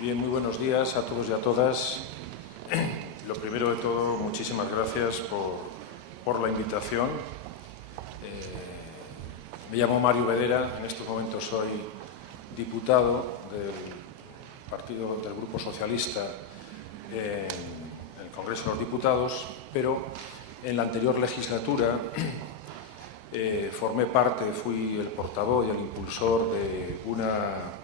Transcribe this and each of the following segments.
Bien, muy buenos días a todos y a todas. Lo primero de todo, muchísimas gracias por la invitación. Me llamo Mario Bedera, en estos momentos soy diputado del Grupo Socialista en el Congreso de los Diputados, pero en la anterior legislatura fui el portavoz y el impulsor de una,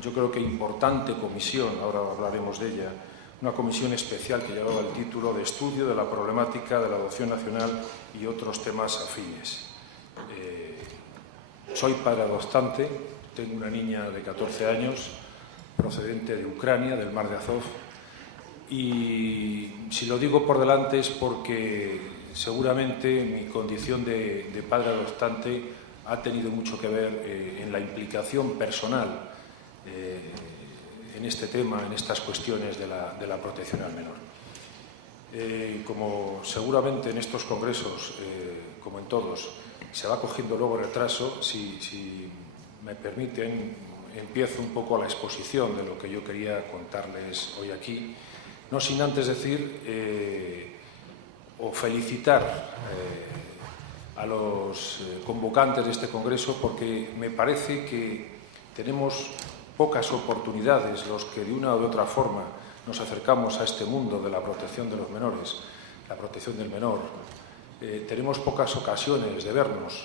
yo creo que importante comisión, ahora hablaremos de ella, una comisión especial que llevaba el título de Estudio de la Problemática de la Adopción Nacional y otros temas afines. Soy padre adoptante, tengo una niña de 14 años, procedente de Ucrania, del Mar de Azov, y si lo digo por delante es porque seguramente mi condición de padre adoptante ha tenido mucho que ver en la implicación personal en este tema, en estas cuestiones de la protección al menor. Como seguramente en estos congresos, como en todos, se va cogiendo luego retraso, si me permiten, empiezo un poco la exposición de lo que yo quería contarles hoy aquí, no sin antes decir o felicitar a los convocantes de este congreso, porque me parece que tenemos pocas oportunidades los que de una u otra forma nos acercamos a este mundo de la protección de los menores, la protección del menor. Tenemos pocas ocasiones de vernos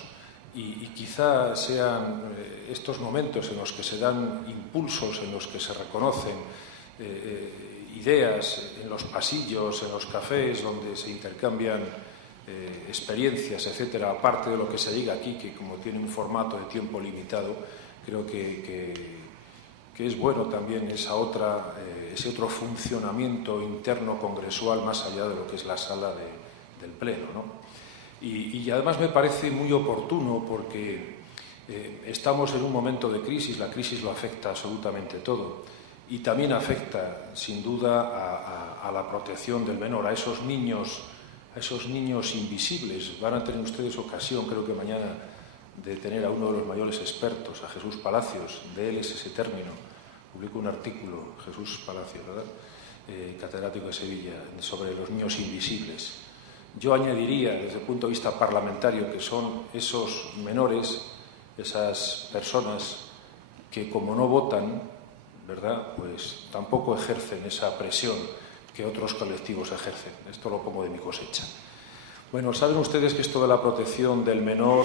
y quizá sean estos momentos en los que se dan impulsos, en los que se reconocen ideas en los pasillos, en los cafés, donde se intercambian experiencias, etcétera, aparte de lo que se diga aquí, que como tiene un formato de tiempo limitado, creo que es bueno también ese otro funcionamiento interno congresual más allá de lo que es la sala del Pleno, ¿no? Y además me parece muy oportuno porque estamos en un momento de crisis, la crisis lo afecta absolutamente todo y también afecta sin duda a la protección del menor, a esos niños invisibles. Van a tener ustedes ocasión, creo que mañana, de tener a uno de los mayores expertos, a Jesús Palacios, de él es ese término, publicó un artículo, Jesús Palacios, ¿verdad?, catedrático de Sevilla, sobre los niños invisibles. Yo añadiría, desde el punto de vista parlamentario, que son esos menores, esas personas que como no votan, ¿verdad?, pues tampoco ejercen esa presión que otros colectivos ejercen. Esto lo pongo de mi cosecha. Bueno, saben ustedes que esto de la protección del menor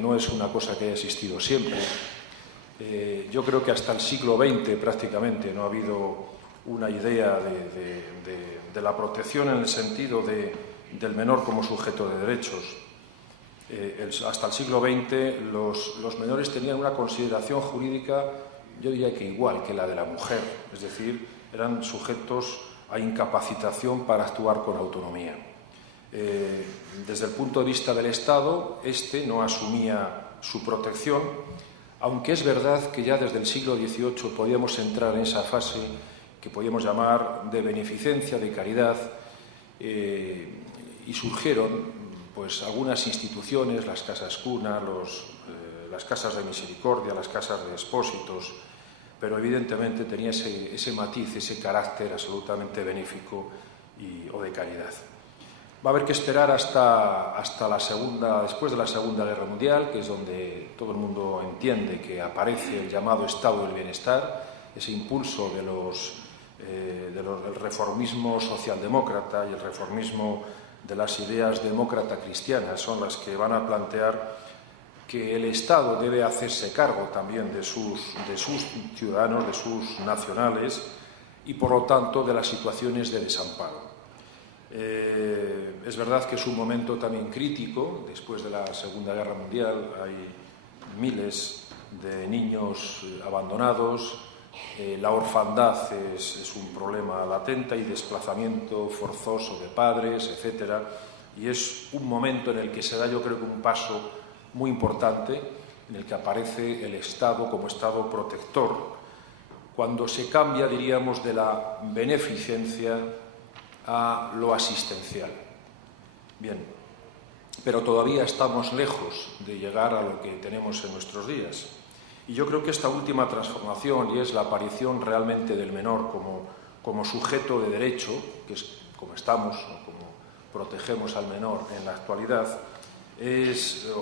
no es una cosa que haya existido siempre. Yo creo que hasta el siglo XX prácticamente no ha habido una idea de la protección en el sentido del menor como sujeto de derechos. Hasta el siglo XX los menores tenían una consideración jurídica, yo diría que igual que la de la mujer, es decir, eran sujetos a incapacitación para actuar con autonomía. Desde el punto de vista del Estado, este no asumía su protección, aunque es verdad que ya desde el siglo XVIII podíamos entrar en esa fase que podíamos llamar de beneficencia, de caridad, y surgieron pues algunas instituciones, las casas cuna, las casas de misericordia, las casas de expósitos, pero evidentemente tenía ese matiz, ese carácter absolutamente benéfico o de caridad. Va a haber que esperar hasta después de la Segunda Guerra Mundial, que es donde todo el mundo entiende que aparece el llamado Estado del Bienestar, ese impulso del reformismo socialdemócrata y el reformismo de las ideas demócrata cristianas son las que van a plantear que el Estado debe hacerse cargo también de sus ciudadanos, de sus nacionales y, por lo tanto, de las situaciones de desamparo. Es verdad que es un momento también crítico. Después de la Segunda Guerra Mundial hay miles de niños abandonados, la orfandad es un problema latente, y desplazamiento forzoso de padres, etcétera, y es un momento en el que se da, yo creo, que un paso muy importante en el que aparece el Estado como Estado protector, cuando se cambia, diríamos, de la beneficencia a lo asistencial. Bien, pero todavía estamos lejos de llegar a lo que tenemos en nuestros días. Y yo creo que esta última transformación, y es la aparición realmente del menor como sujeto de derecho, que es como estamos, o como protegemos al menor en la actualidad,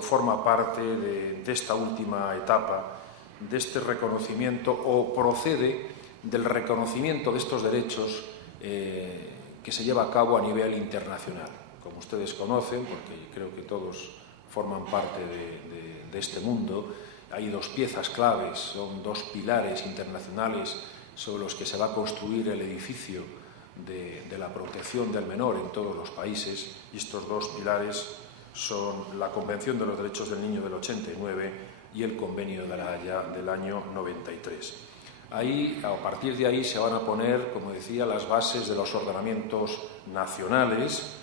forma parte de esta última etapa, de este reconocimiento, o procede del reconocimiento de estos derechos que se lleva a cabo a nivel internacional. Como ustedes conocen, porque creo que todos forman parte de este mundo, hay dos piezas claves, son dos pilares internacionales sobre los que se va a construir el edificio de la protección del menor en todos los países, y estos dos pilares son la Convención de los Derechos del Niño del 89 y el Convenio de La Haya del año 93. Ahí, a partir de ahí, se van a poner, como decía, las bases de los ordenamientos nacionales,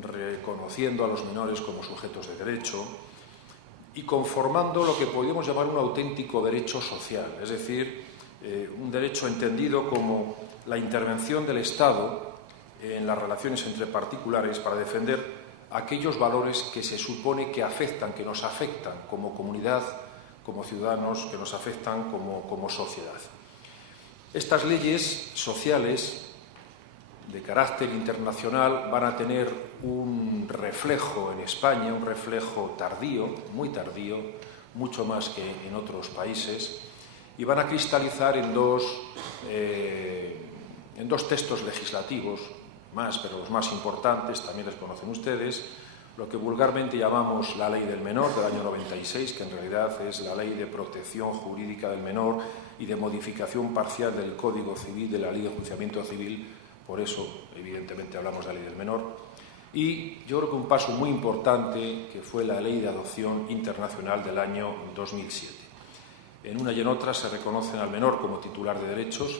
reconociendo a los menores como sujetos de derecho y conformando lo que podríamos llamar un auténtico derecho social, es decir, un derecho entendido como la intervención del Estado en las relaciones entre particulares para defender aquellos valores que se supone que afectan, que nos afectan como comunidad, como ciudadanos, que nos afectan como sociedad. Estas leyes sociales de carácter internacional van a tener un reflejo en España, un reflejo tardío, muy tardío, mucho más que en otros países, y van a cristalizar en dos textos legislativos más, pero los más importantes, también les conocen ustedes, lo que vulgarmente llamamos la Ley del Menor del año 96, que en realidad es la Ley de Protección Jurídica del Menor y de modificación parcial del Código Civil, de la Ley de Enjuiciamiento Civil, por eso evidentemente hablamos de la Ley del Menor, y yo creo que un paso muy importante que fue la Ley de Adopción Internacional del año 2007. En una y en otra se reconocen al menor como titular de derechos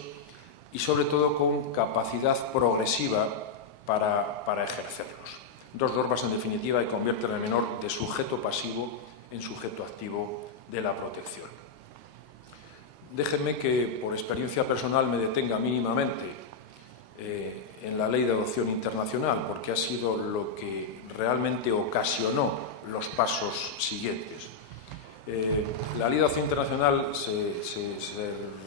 y sobre todo con capacidad progresiva para ejercerlos. Dos normas, en definitiva, que convierten al menor de sujeto pasivo en sujeto activo de la protección. Déjenme que, por experiencia personal, me detenga mínimamente en la Ley de Adopción Internacional, porque ha sido lo que realmente ocasionó los pasos siguientes. La Ley de Adopción Internacional se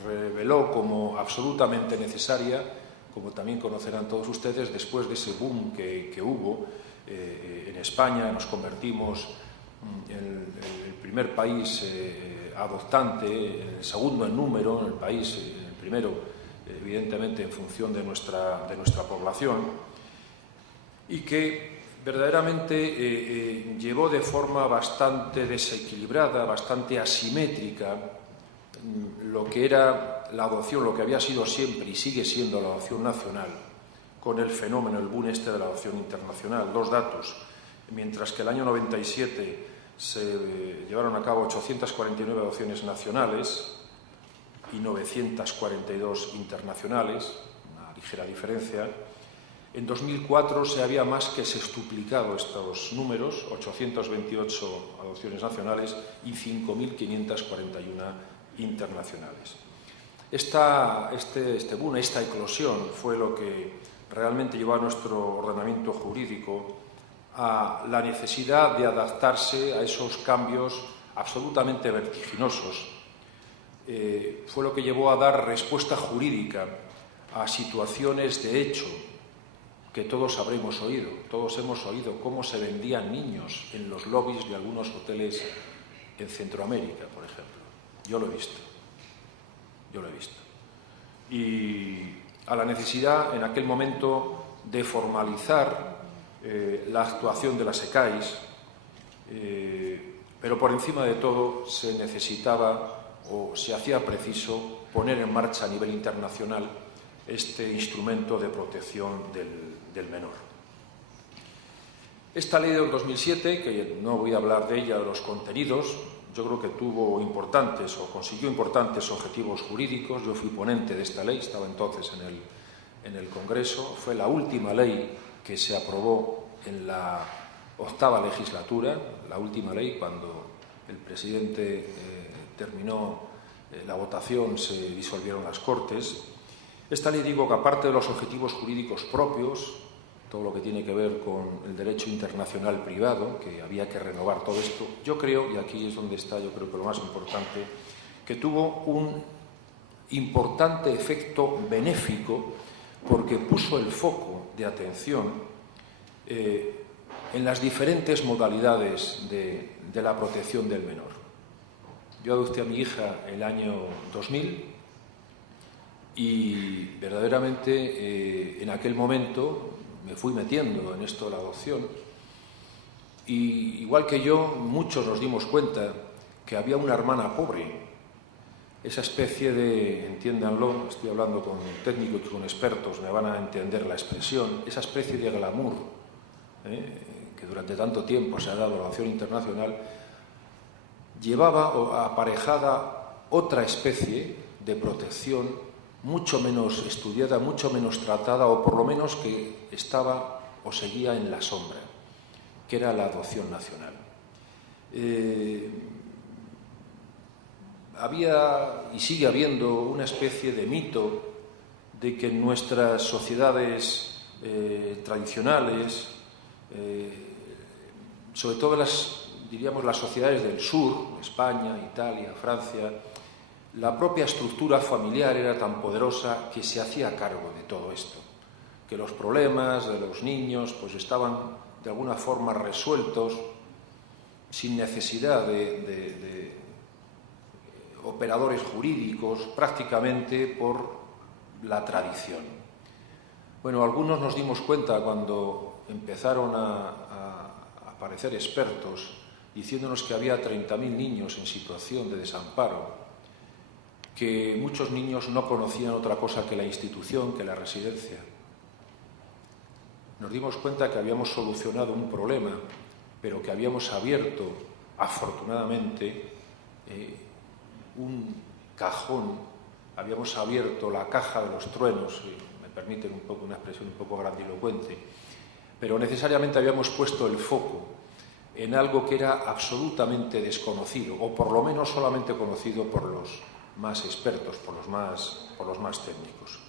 reveló como absolutamente necesaria, como también conocerán todos ustedes, después de ese boom que hubo en España. Nos convertimos en el primer país adoptante, el segundo en número, en el país, el primero, evidentemente en función de nuestra población, y que verdaderamente llevó de forma bastante desequilibrada, bastante asimétrica, lo que era la adopción, lo que había sido siempre y sigue siendo la adopción nacional, con el fenómeno, el boom de la adopción internacional. Dos datos: mientras que el año 97 se llevaron a cabo 849 adopciones nacionales y 942 internacionales, una ligera diferencia. En 2004 se había más que sextuplicado estos números, 828 adopciones nacionales y 5.541 internacionales. Este boom, esta eclosión, fue lo que realmente llevó a nuestro ordenamiento jurídico a la necesidad de adaptarse a esos cambios absolutamente vertiginosos. Fue lo que llevó a dar respuesta jurídica a situaciones de hecho que todos habremos oído. Todos hemos oído cómo se vendían niños en los lobbies de algunos hoteles en Centroamérica, por ejemplo. Yo lo he visto. Y a la necesidad en aquel momento de formalizar la actuación de las ECAIS, pero por encima de todo se necesitaba o se hacía preciso poner en marcha a nivel internacional este instrumento de protección del menor. Esta ley del 2007, que no voy a hablar de ella, de los contenidos, yo creo que tuvo importantes o consiguió importantes objetivos jurídicos. Yo fui ponente de esta ley, estaba entonces en el Congreso. Fue la última ley que se aprobó en la 8ª legislatura, la última ley. Cuando el presidente terminó la votación, se disolvieron las Cortes. Esta ley, digo, que aparte de los objetivos jurídicos propios, todo lo que tiene que ver con el derecho internacional privado, que había que renovar todo esto, yo creo, y aquí es donde está yo creo que lo más importante, que tuvo un importante efecto benéfico porque puso el foco de atención en las diferentes modalidades de la protección del menor. Yo adopté a mi hija el año 2000 y verdaderamente en aquel momento me fui metiendo en esto de la adopción y igual que yo, muchos nos dimos cuenta que había una hermana pobre, esa especie de, entiéndanlo, estoy hablando con técnicos y con expertos, me van a entender la expresión, esa especie de glamour que durante tanto tiempo se ha dado a la adopción internacional, llevaba aparejada otra especie de protección mucho menos estudiada, mucho menos tratada, o por lo menos que estaba o seguía en la sombra, que era la adopción nacional. Había y sigue habiendo una especie de mito de que en nuestras sociedades tradicionales, sobre todo las sociedades del sur, España, Italia, Francia, la propia estructura familiar era tan poderosa que se hacía cargo de todo esto, que los problemas de los niños pues estaban de alguna forma resueltos sin necesidad de operadores jurídicos, prácticamente por la tradición. Bueno, algunos nos dimos cuenta cuando empezaron a aparecer expertos diciéndonos que había 30.000 niños en situación de desamparo, que muchos niños no conocían otra cosa que la institución, que la residencia. Nos dimos cuenta que habíamos solucionado un problema, pero que habíamos abierto, afortunadamente, un cajón, habíamos abierto la caja de los truenos, si me permiten una expresión un poco grandilocuente, pero necesariamente habíamos puesto el foco en algo que era absolutamente desconocido, o por lo menos solamente conocido por los más expertos, por los más técnicos.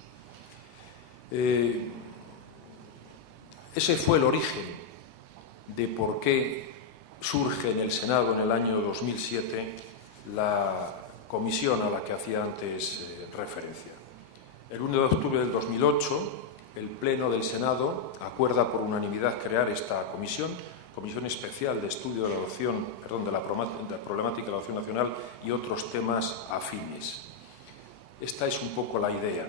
Ese fue el origen de por qué surge en el Senado en el año 2007 la comisión a la que hacía antes referencia. El 1 de octubre del 2008, el Pleno del Senado acuerda por unanimidad crear esta comisión especial de estudio de la adopción, de la problemática de la adopción nacional y otros temas afines. Esta es un poco la idea.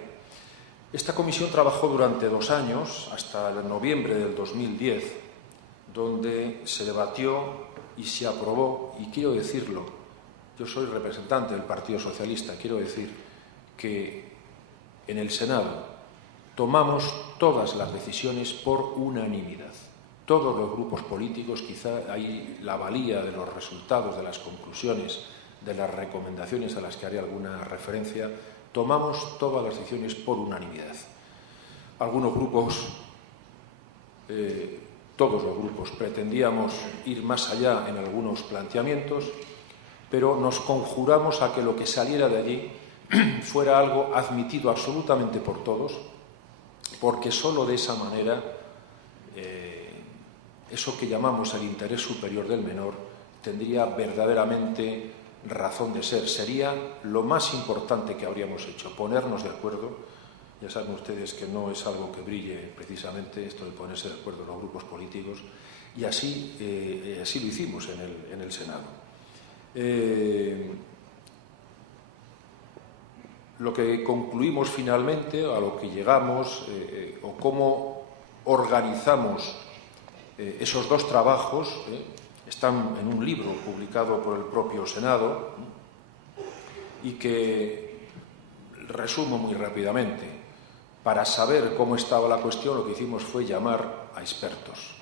Esta comisión trabajó durante 2 años, hasta el noviembre del 2010, donde se debatió y se aprobó, y quiero decirlo, yo soy representante del Partido Socialista, quiero decir que en el Senado tomamos todas las decisiones por unanimidad. Todos los grupos políticos, quizá hay la valía de los resultados, de las conclusiones, de las recomendaciones a las que haré alguna referencia, tomamos todas las decisiones por unanimidad. Algunos grupos, todos los grupos, pretendíamos ir más allá en algunos planteamientos, pero nos conjuramos a que lo que saliera de allí fuera algo admitido absolutamente por todos, porque sólo de esa manera eso que llamamos el interés superior del menor tendría verdaderamente razón de ser. Sería lo más importante que habríamos hecho, ponernos de acuerdo. Ya saben ustedes que no es algo que brille precisamente esto de ponerse de acuerdo los grupos políticos, y así lo hicimos en el Senado. Lo que concluimos finalmente, a lo que llegamos, o cómo organizamos esos 2 trabajos, están en un libro publicado por el propio Senado y que resumo muy rápidamente. Para saber cómo estaba la cuestión, lo que hicimos fue llamar a expertos.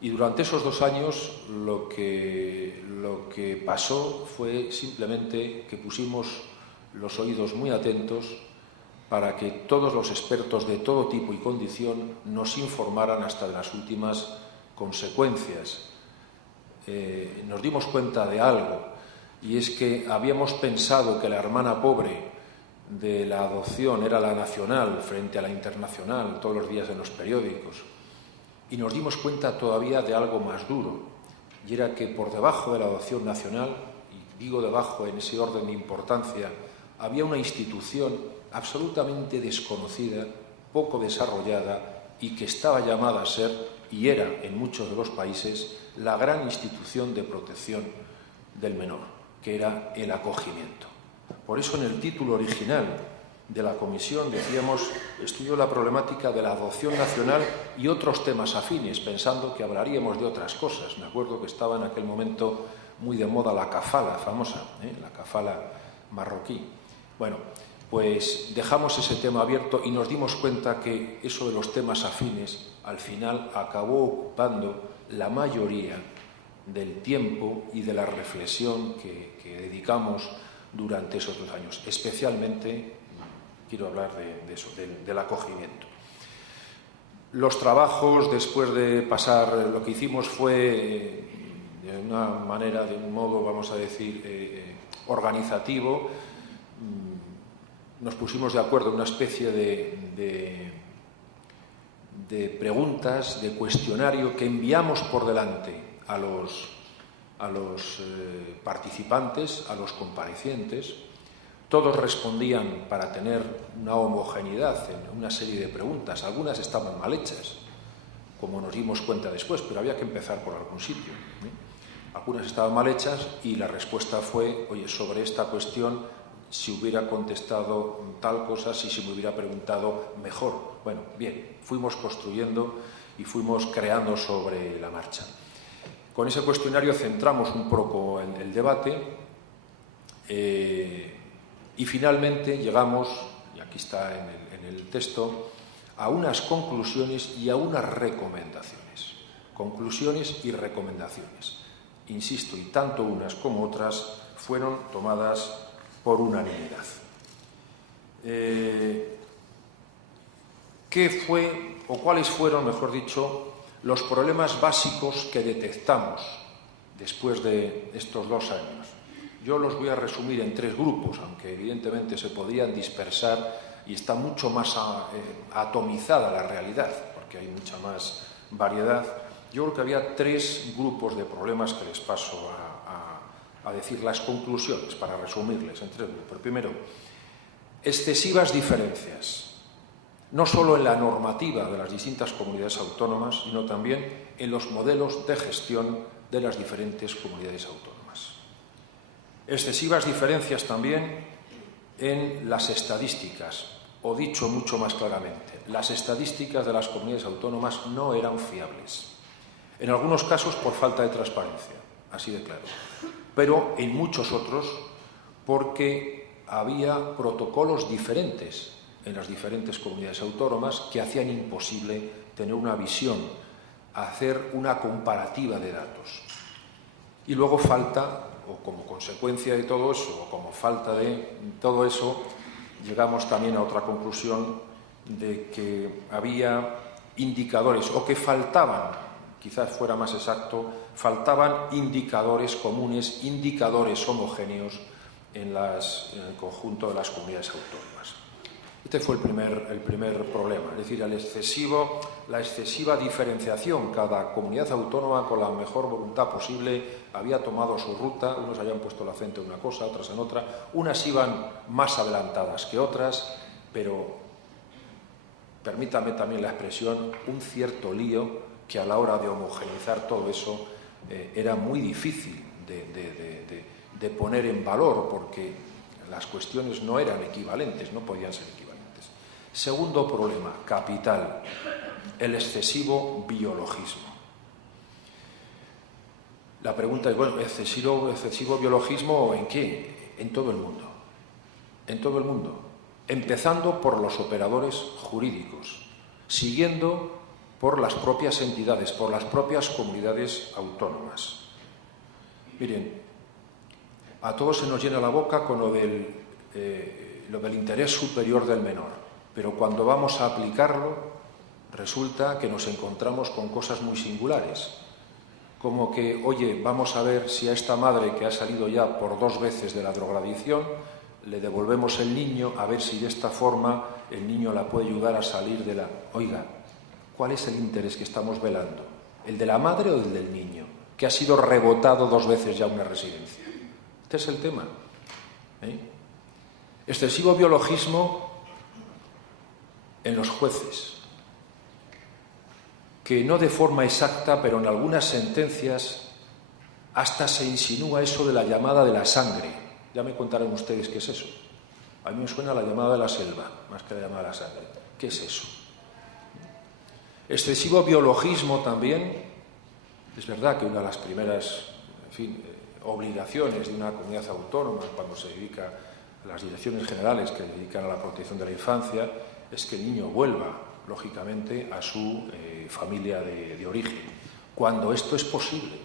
Y durante esos 2 años lo que pasó fue simplemente que pusimos los oídos muy atentos para que todos los expertos de todo tipo y condición nos informaran hasta de las últimas consecuencias. Nos dimos cuenta de algo, y es que habíamos pensado que la hermana pobre de la adopción era la nacional frente a la internacional todos los días en los periódicos, y nos dimos cuenta todavía de algo más duro, y era que por debajo de la adopción nacional, y digo debajo en ese orden de importancia, había una institución absolutamente desconocida, poco desarrollada y que estaba llamada a ser, y era en muchos de los países, la gran institución de protección del menor, que era el acogimiento. Por eso en el título original de la comisión decíamos estudio la problemática de la adopción nacional y otros temas afines, pensando que hablaríamos de otras cosas. Me acuerdo que estaba en aquel momento muy de moda la kafala famosa, la kafala marroquí. Bueno, pues dejamos ese tema abierto y nos dimos cuenta que eso de los temas afines al final acabó ocupando la mayoría del tiempo y de la reflexión que dedicamos durante esos 2 años. Especialmente quiero hablar de eso, del acogimiento. Los trabajos, después de pasar, lo que hicimos fue de una manera, de un modo, vamos a decir, organizativo. Nos pusimos de acuerdo en una especie de preguntas, de cuestionario que enviamos por delante a los participantes, a los comparecientes. Todos respondían para tener una homogeneidad en una serie de preguntas. Algunas estaban mal hechas, como nos dimos cuenta después, pero había que empezar por algún sitio. Algunas estaban mal hechas y la respuesta fue, oye, sobre esta cuestión, si hubiera contestado tal cosa, si se me hubiera preguntado mejor. Bueno, bien, fuimos construyendo y fuimos creando sobre la marcha. Con ese cuestionario centramos un poco el debate y finalmente llegamos, y aquí está en el texto, a unas conclusiones y a unas recomendaciones. Conclusiones y recomendaciones. Insisto, y tanto unas como otras fueron tomadas por unanimidad. ¿Qué fue, o cuáles fueron, mejor dicho, los problemas básicos que detectamos después de estos 2 años? Yo los voy a resumir en 3 grupos, aunque evidentemente se podrían dispersar y está mucho más atomizada la realidad, porque hay mucha más variedad. Yo creo que había 3 grupos de problemas que les paso a decir las conclusiones, para resumirles en 3 grupos. Primero, excesivas diferencias, no solo en la normativa de las distintas comunidades autónomas, sino también en los modelos de gestión de las diferentes comunidades autónomas. Excesivas diferencias también en las estadísticas, o dicho mucho más claramente, las estadísticas de las comunidades autónomas no eran fiables. En algunos casos por falta de transparencia, así de claro, pero en muchos otros porque había protocolos diferentes en las diferentes comunidades autónomas que hacían imposible tener una visión, hacer una comparativa de datos. Y luego falta, o como consecuencia de todo eso, o como falta de todo eso, llegamos también a otra conclusión de que había indicadores, o que faltaban, quizás fuera más exacto, faltaban indicadores comunes, indicadores homogéneos en el conjunto de las comunidades autónomas. Este fue el primer problema, es decir, la excesiva diferenciación. Cada comunidad autónoma, con la mejor voluntad posible, había tomado su ruta. Unos habían puesto el acento en una cosa, otras en otra. Unas iban más adelantadas que otras, pero, permítame también la expresión, un cierto lío que a la hora de homogeneizar todo eso era muy difícil de poner en valor, porque las cuestiones no eran equivalentes, no podían ser equivalentes. Segundo problema, capital, el excesivo biologismo. La pregunta es, bueno, ¿excesivo biologismo en qué? En todo el mundo. En todo el mundo. Empezando por los operadores jurídicos, siguiendo por las propias entidades, por las propias comunidades autónomas. Miren, a todos se nos llena la boca con lo del interés superior del menor. Pero cuando vamos a aplicarlo, resulta que nos encontramos con cosas muy singulares. Como que, oye, vamos a ver si a esta madre que ha salido ya por 2 veces de la drogadicción, le devolvemos el niño, a ver si de esta forma el niño la puede ayudar a salir de la... Oiga, ¿cuál es el interés que estamos velando? ¿El de la madre o el del niño? Que ha sido rebotado 2 veces ya a una residencia. Este es el tema. Excesivo biologismo en los jueces, que no de forma exacta, pero en algunas sentencias hasta se insinúa eso de la llamada de la sangre. Ya me contarán ustedes qué es eso. A mí me suena la llamada de la selva, más que la llamada de la sangre. ¿Qué es eso? Excesivo biologismo también. Es verdad que una de las primeras, obligaciones de una comunidad autónoma cuando se dedica a las direcciones generales que dedican a la protección de la infancia es que el niño vuelva, lógicamente, a su familia de origen, cuando esto es posible.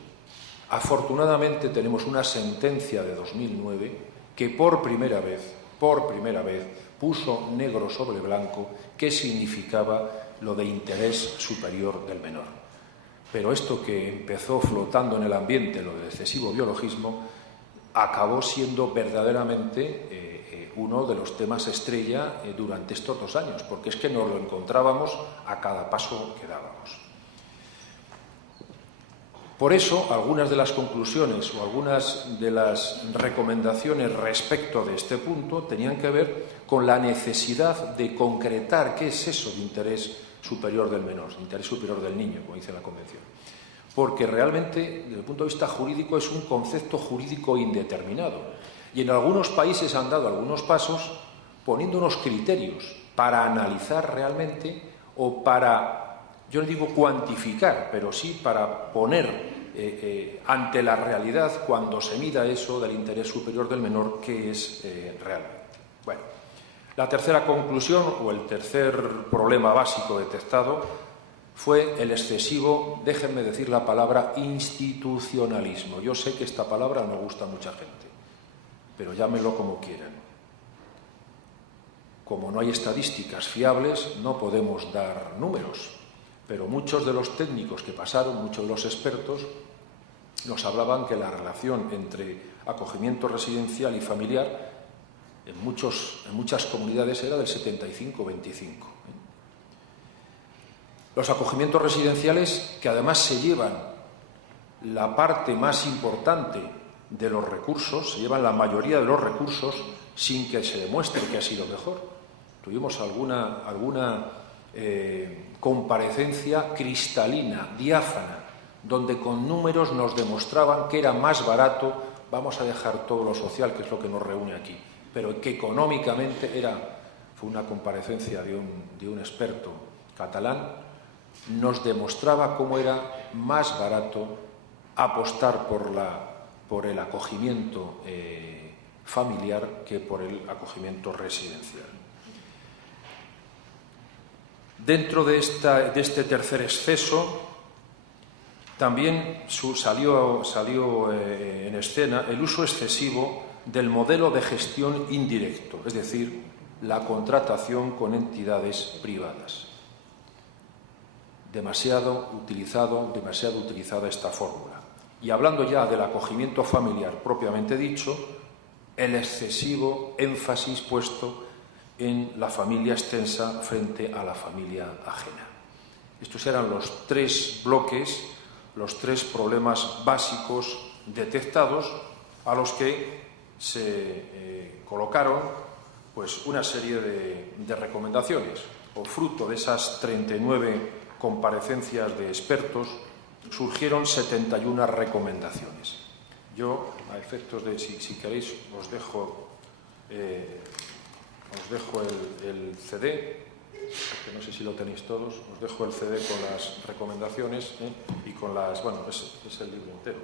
Afortunadamente tenemos una sentencia de 2009 que por primera vez, puso negro sobre blanco qué significaba lo de interés superior del menor. Pero esto que empezó flotando en el ambiente, lo del excesivo biologismo, acabó siendo verdaderamente uno de los temas estrella durante estos 2 años, porque es que nos lo encontrábamos a cada paso que dábamos. Por eso, algunas de las conclusiones o algunas de las recomendaciones respecto de este punto tenían que ver con la necesidad de concretar qué es eso de interés superior del menor, interés superior del niño, como dice la Convención. Porque realmente, desde el punto de vista jurídico, es un concepto jurídico indeterminado. Y en algunos países han dado algunos pasos poniendo unos criterios para analizar realmente o para, yo no digo cuantificar, pero sí para poner ante la realidad, cuando se mida eso del interés superior del menor, qué es realmente. Bueno, la tercera conclusión o el tercer problema básico detectado fue el excesivo, déjenme decir la palabra, institucionalismo. Yo sé que esta palabra no gusta a mucha gente, pero llámenlo como quieran. Como no hay estadísticas fiables, no podemos dar números, pero muchos de los técnicos que pasaron, muchos de los expertos, nos hablaban que la relación entre acogimiento residencial y familiar en muchas comunidades era del 75-25. Los acogimientos residenciales, que además se llevan la parte más importante de los recursos, se llevan la mayoría de los recursos sin que se demuestre que ha sido mejor. Tuvimos alguna comparecencia cristalina, diáfana, donde con números nos demostraban que era más barato, vamos a dejar todo lo social, que es lo que nos reúne aquí, pero que económicamente fue una comparecencia de un experto catalán, nos demostraba cómo era más barato apostar por el acogimiento familiar que por el acogimiento residencial. Dentro de este tercer exceso también salió en escena el uso excesivo del modelo de gestión indirecto, es decir, la contratación con entidades privadas. Demasiado utilizada esta fórmula. Y hablando ya del acogimiento familiar propiamente dicho, el excesivo énfasis puesto en la familia extensa frente a la familia ajena. Estos eran los 3 bloques, los 3 problemas básicos detectados a los que se colocaron pues, una serie de recomendaciones. O fruto de esas 39 comparecencias de expertos surgieron 71 recomendaciones. Yo, a efectos de, si queréis, os dejo el CD, que no sé si lo tenéis todos, os dejo el CD con las recomendaciones y con las... Bueno, es el libro entero.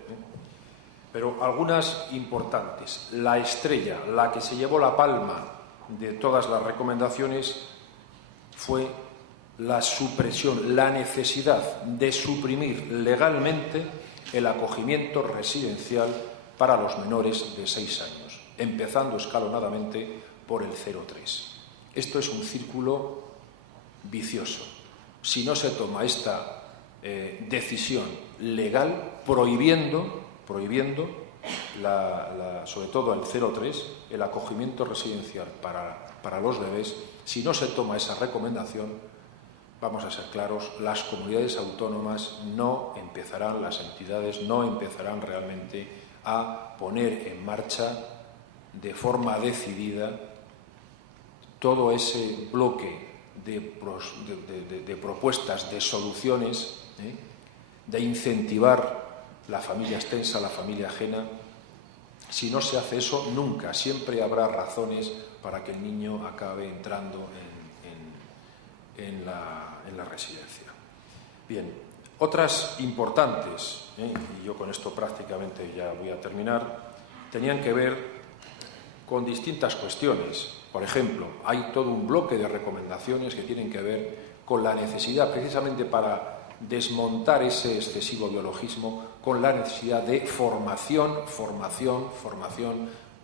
Pero algunas importantes. La estrella, la que se llevó la palma de todas las recomendaciones, fue la supresión, la necesidad de suprimir legalmente el acogimiento residencial para los menores de 6 años, empezando escalonadamente por el 0,3. Esto es un círculo vicioso. Si no se toma esta decisión legal, prohibiendo sobre todo el 0,3, el acogimiento residencial para los bebés, si no se toma esa recomendación, vamos a ser claros, las comunidades autónomas las entidades no empezarán realmente a poner en marcha de forma decidida todo ese bloque de propuestas, de soluciones, de incentivar la familia extensa, la familia ajena. Si no se hace eso, nunca, siempre habrá razones para que el niño acabe entrando en la residencia. Bien, otras importantes, y yo con esto prácticamente ya voy a terminar, tenían que ver con distintas cuestiones. Por ejemplo, hay todo un bloque de recomendaciones que tienen que ver con la necesidad, precisamente para desmontar ese excesivo biologismo, con la necesidad de formación,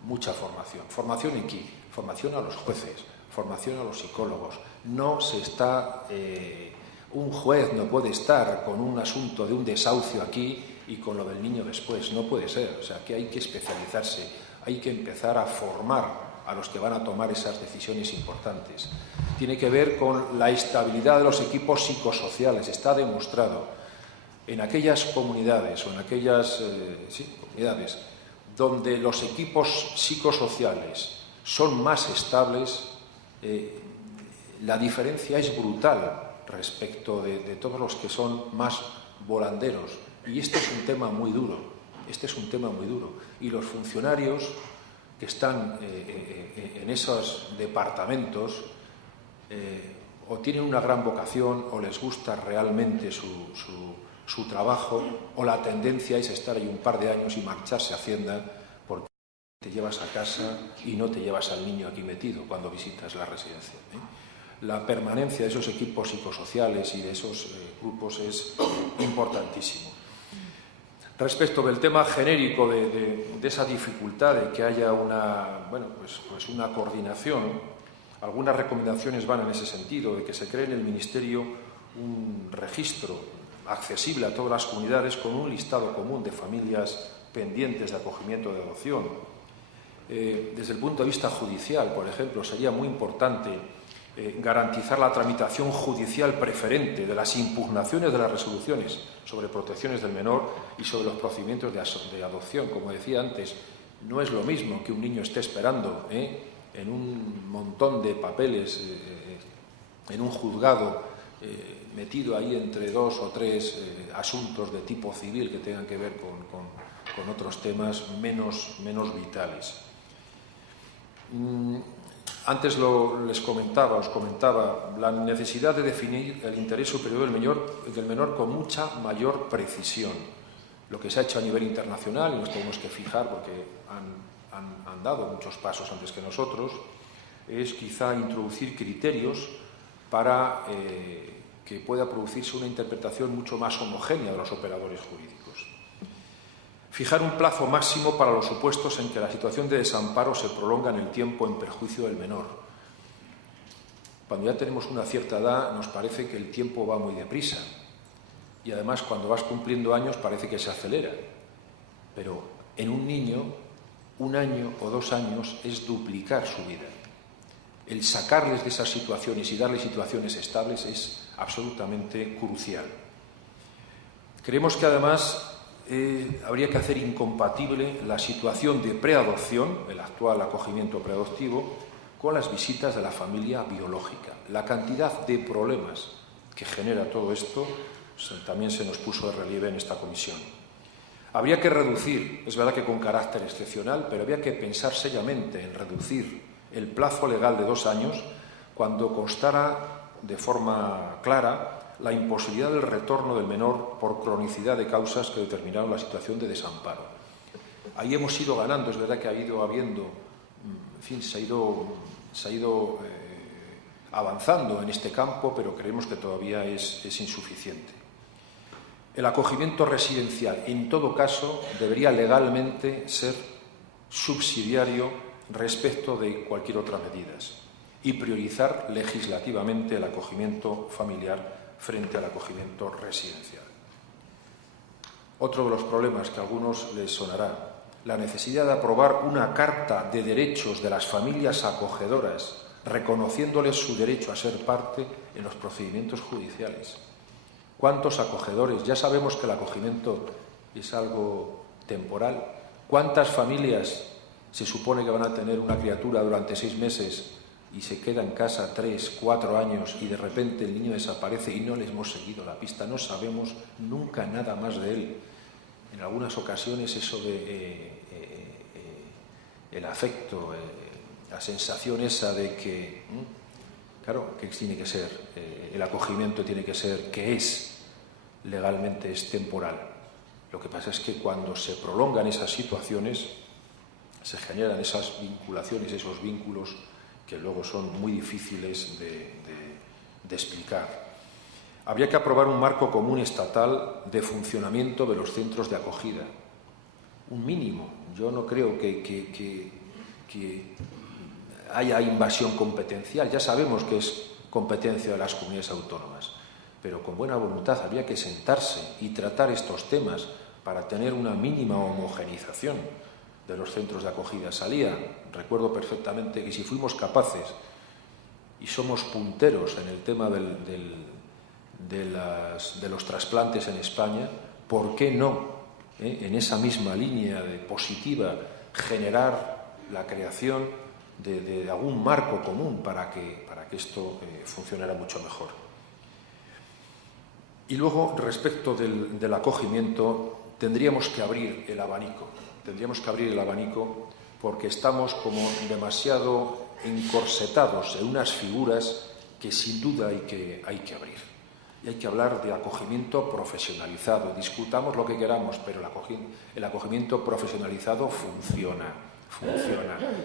mucha formación. ¿Formación en qué? Formación a los jueces, formación a los psicólogos. No se está... un juez no puede estar con un asunto de un desahucio aquí y con lo del niño después. No puede ser. O sea, que hay que especializarse, hay que empezar a formar a los que van a tomar esas decisiones importantes. Tiene que ver con la estabilidad de los equipos psicosociales. Está demostrado en aquellas comunidades o en aquellas comunidades donde los equipos psicosociales son más estables, la diferencia es brutal respecto de todos los que son más volanderos. Y este es un tema muy duro. Y los funcionarios que están en esos departamentos o tienen una gran vocación o les gusta realmente su trabajo, o la tendencia es estar ahí un par de años y marcharse a Hacienda porque te llevas a casa y no te llevas al niño aquí metido cuando visitas la residencia. La permanencia de esos equipos psicosociales y de esos grupos es importantísimo. Respecto del tema genérico de esa dificultad de que haya una coordinación, algunas recomendaciones van en ese sentido, de que se cree en el Ministerio un registro accesible a todas las comunidades con un listado común de familias pendientes de acogimiento de adopción. Desde el punto de vista judicial, por ejemplo, sería muy importante garantizar la tramitación judicial preferente de las impugnaciones de las resoluciones sobre protecciones del menor y sobre los procedimientos de adopción. Como decía antes, no es lo mismo que un niño esté esperando en un montón de papeles, en un juzgado, metido ahí entre dos o tres asuntos de tipo civil que tengan que ver con otros temas menos vitales. Antes os comentaba la necesidad de definir el interés superior del menor con mucha mayor precisión. Lo que se ha hecho a nivel internacional, y nos tenemos que fijar porque han dado muchos pasos antes que nosotros, es quizá introducir criterios para que pueda producirse una interpretación mucho más homogénea de los operadores jurídicos. Fijar un plazo máximo para los supuestos en que la situación de desamparo se prolonga en el tiempo en perjuicio del menor. Cuando ya tenemos una cierta edad nos parece que el tiempo va muy deprisa y además cuando vas cumpliendo años parece que se acelera. Pero en un niño, 1 año o 2 años es duplicar su vida. El sacarles de esas situaciones y darles situaciones estables es absolutamente crucial. Creemos que además habría que hacer incompatible la situación de preadopción, el actual acogimiento preadoptivo, con las visitas de la familia biológica. La cantidad de problemas que genera todo esto también se nos puso de relieve en esta comisión. Habría que reducir, es verdad que con carácter excepcional, pero habría que pensar seriamente en reducir el plazo legal de 2 años cuando constara de forma clara la imposibilidad del retorno del menor por cronicidad de causas que determinaron la situación de desamparo. Ahí hemos ido ganando, es verdad que ha ido habiendo, en fin, se ha ido avanzando en este campo, pero creemos que todavía es insuficiente. El acogimiento residencial, en todo caso, debería legalmente ser subsidiario respecto de cualquier otra medida y priorizar legislativamente el acogimiento familiar frente al acogimiento residencial. Otro de los problemas que a algunos les sonará, la necesidad de aprobar una carta de derechos de las familias acogedoras, reconociéndoles su derecho a ser parte en los procedimientos judiciales. ¿Cuántos acogedores? Ya sabemos que el acogimiento es algo temporal. ¿Cuántas familias se supone que van a tener una criatura durante 6 meses y se queda en casa 3, 4 años y de repente el niño desaparece y no le hemos seguido la pista, no sabemos nunca nada más de él? En algunas ocasiones eso de el afecto, la sensación esa de que, claro, que tiene que ser, el acogimiento tiene que ser, que es legalmente, es temporal. Lo que pasa es que cuando se prolongan esas situaciones, se generan esas vinculaciones, esos vínculos que luego son muy difíciles de explicar. Habría que aprobar un marco común estatal de funcionamiento de los centros de acogida. Un mínimo. Yo no creo que haya invasión competencial. Ya sabemos que es competencia de las comunidades autónomas, pero con buena voluntad habría que sentarse y tratar estos temas para tener una mínima homogeneización de los centros de acogida. Recuerdo perfectamente que si fuimos capaces y somos punteros en el tema de los trasplantes en España, ¿por qué no, en esa misma línea de positiva, generar la creación de algún marco común para que esto funcionara mucho mejor? Y luego, respecto del acogimiento, tendríamos que abrir el abanico. Porque estamos como demasiado encorsetados en unas figuras que sin duda hay que abrir. Y hay que hablar de acogimiento profesionalizado. Discutamos lo que queramos, pero el acogimiento profesionalizado funciona.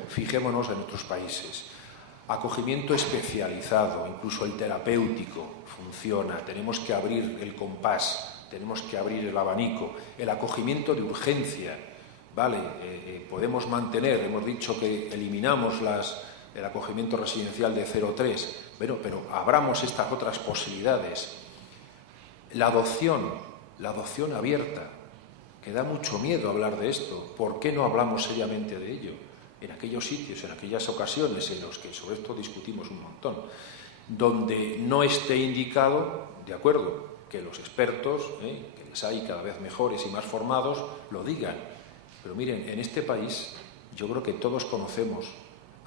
Fijémonos en otros países. Acogimiento especializado, incluso el terapéutico, funciona. Tenemos que abrir el compás, tenemos que abrir el abanico. El acogimiento de urgencia, vale, podemos mantener, hemos dicho que eliminamos el acogimiento residencial de 0,3, pero abramos estas otras posibilidades. La adopción abierta, que da mucho miedo hablar de esto. ¿Por qué no hablamos seriamente de ello? En aquellos sitios, en aquellas ocasiones en los que sobre esto discutimos un montón, donde no esté indicado, de acuerdo, que los expertos, que les hay cada vez mejores y más formados, lo digan. Pero miren, en este país yo creo que todos conocemos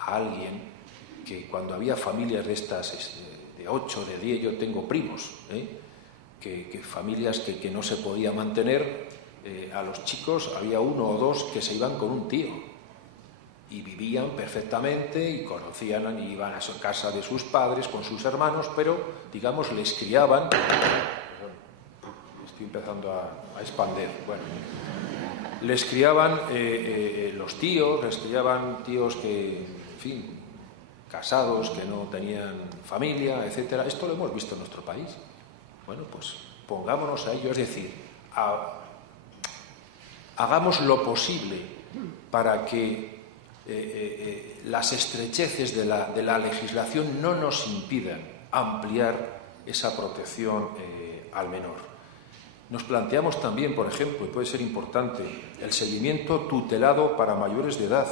a alguien que cuando había familias de estas, de 8, de 10, yo tengo primos, que familias que no se podía mantener, a los chicos había 1 o 2 que se iban con un tío y vivían perfectamente y conocían y iban a casa de sus padres con sus hermanos, pero digamos les criaban, estoy empezando a expander, bueno, les criaban los tíos, les criaban tíos que, en fin, casados, que no tenían familia, etcétera. Esto lo hemos visto en nuestro país. Bueno, pues pongámonos a ello, es decir, hagamos lo posible para que las estrecheces de la legislación no nos impidan ampliar esa protección al menor. Nos planteamos también, por ejemplo, y puede ser importante, el seguimiento tutelado para mayores de edad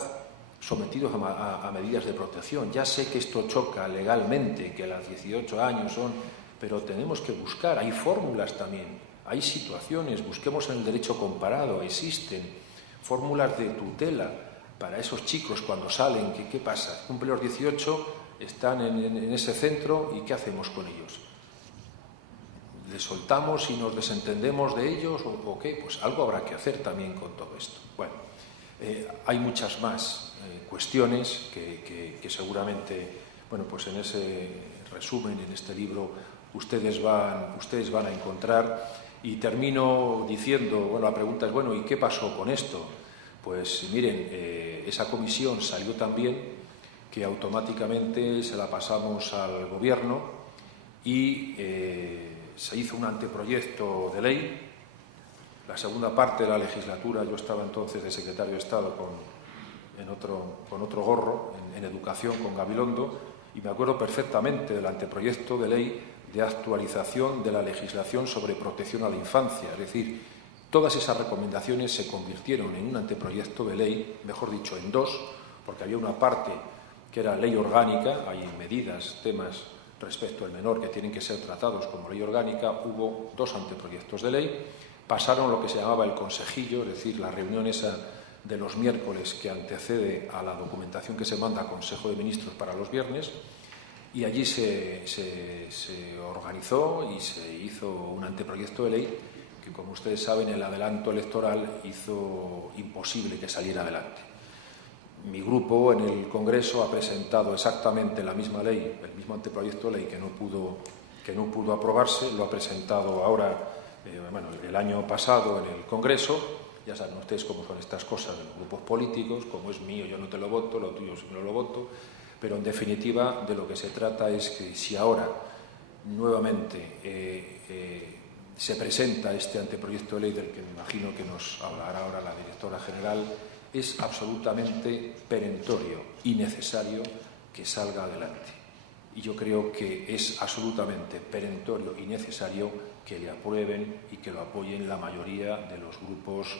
sometidos a medidas de protección. Ya sé que esto choca legalmente, que a los 18 años son, pero tenemos que buscar, hay fórmulas también, hay situaciones, busquemos en el derecho comparado, existen fórmulas de tutela para esos chicos cuando salen. ¿Qué pasa? Cumplen los 18, están en ese centro y ¿qué hacemos con ellos? ¿Les soltamos y nos desentendemos de ellos o qué? Pues algo habrá que hacer también con todo esto. Bueno, hay muchas más cuestiones que seguramente, bueno, pues en ese resumen, en este libro, ustedes van a encontrar. Y termino diciendo, bueno, la pregunta es, bueno, ¿y qué pasó con esto? Pues miren, esa comisión salió también que automáticamente se la pasamos al Gobierno y se hizo un anteproyecto de ley. La segunda parte de la legislatura, yo estaba entonces de secretario de Estado con otro gorro, en Educación, con Gabilondo, y me acuerdo perfectamente del anteproyecto de ley de actualización de la legislación sobre protección a la infancia. Es decir, todas esas recomendaciones se convirtieron en un anteproyecto de ley, mejor dicho, en 2, porque había una parte que era ley orgánica, hay medidas, temas respecto al menor que tienen que ser tratados como ley orgánica. Hubo 2 anteproyectos de ley, pasaron lo que se llamaba el consejillo, es decir, la reunión esa de los miércoles que antecede a la documentación que se manda a Consejo de Ministros para los viernes, y allí se organizó y se hizo un anteproyecto de ley que, como ustedes saben, el adelanto electoral hizo imposible que saliera adelante. Mi grupo en el Congreso ha presentado exactamente la misma ley, el mismo anteproyecto de ley que no pudo aprobarse, lo ha presentado ahora, el año pasado en el Congreso. Ya saben ustedes cómo son estas cosas de los grupos políticos, como es mío yo no te lo voto, lo tuyo no lo voto, pero en definitiva de lo que se trata es que si ahora nuevamente se presenta este anteproyecto de ley del que me imagino que nos hablará ahora la directora general, es absolutamente perentorio y necesario que salga adelante. Y yo creo que es absolutamente perentorio y necesario que le aprueben y que lo apoyen la mayoría de los grupos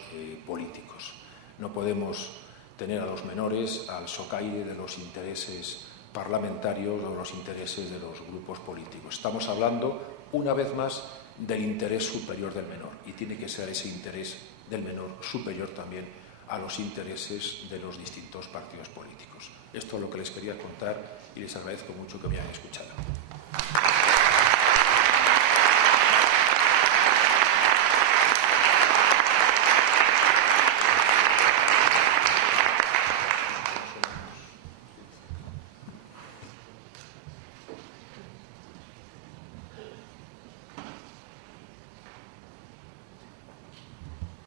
políticos. No podemos tener a los menores al socaire de los intereses parlamentarios o los intereses de los grupos políticos. Estamos hablando, una vez más, del interés superior del menor, y tiene que ser ese interés del menor superior también a los intereses de los distintos partidos políticos. Esto es lo que les quería contar y les agradezco mucho que me hayan escuchado.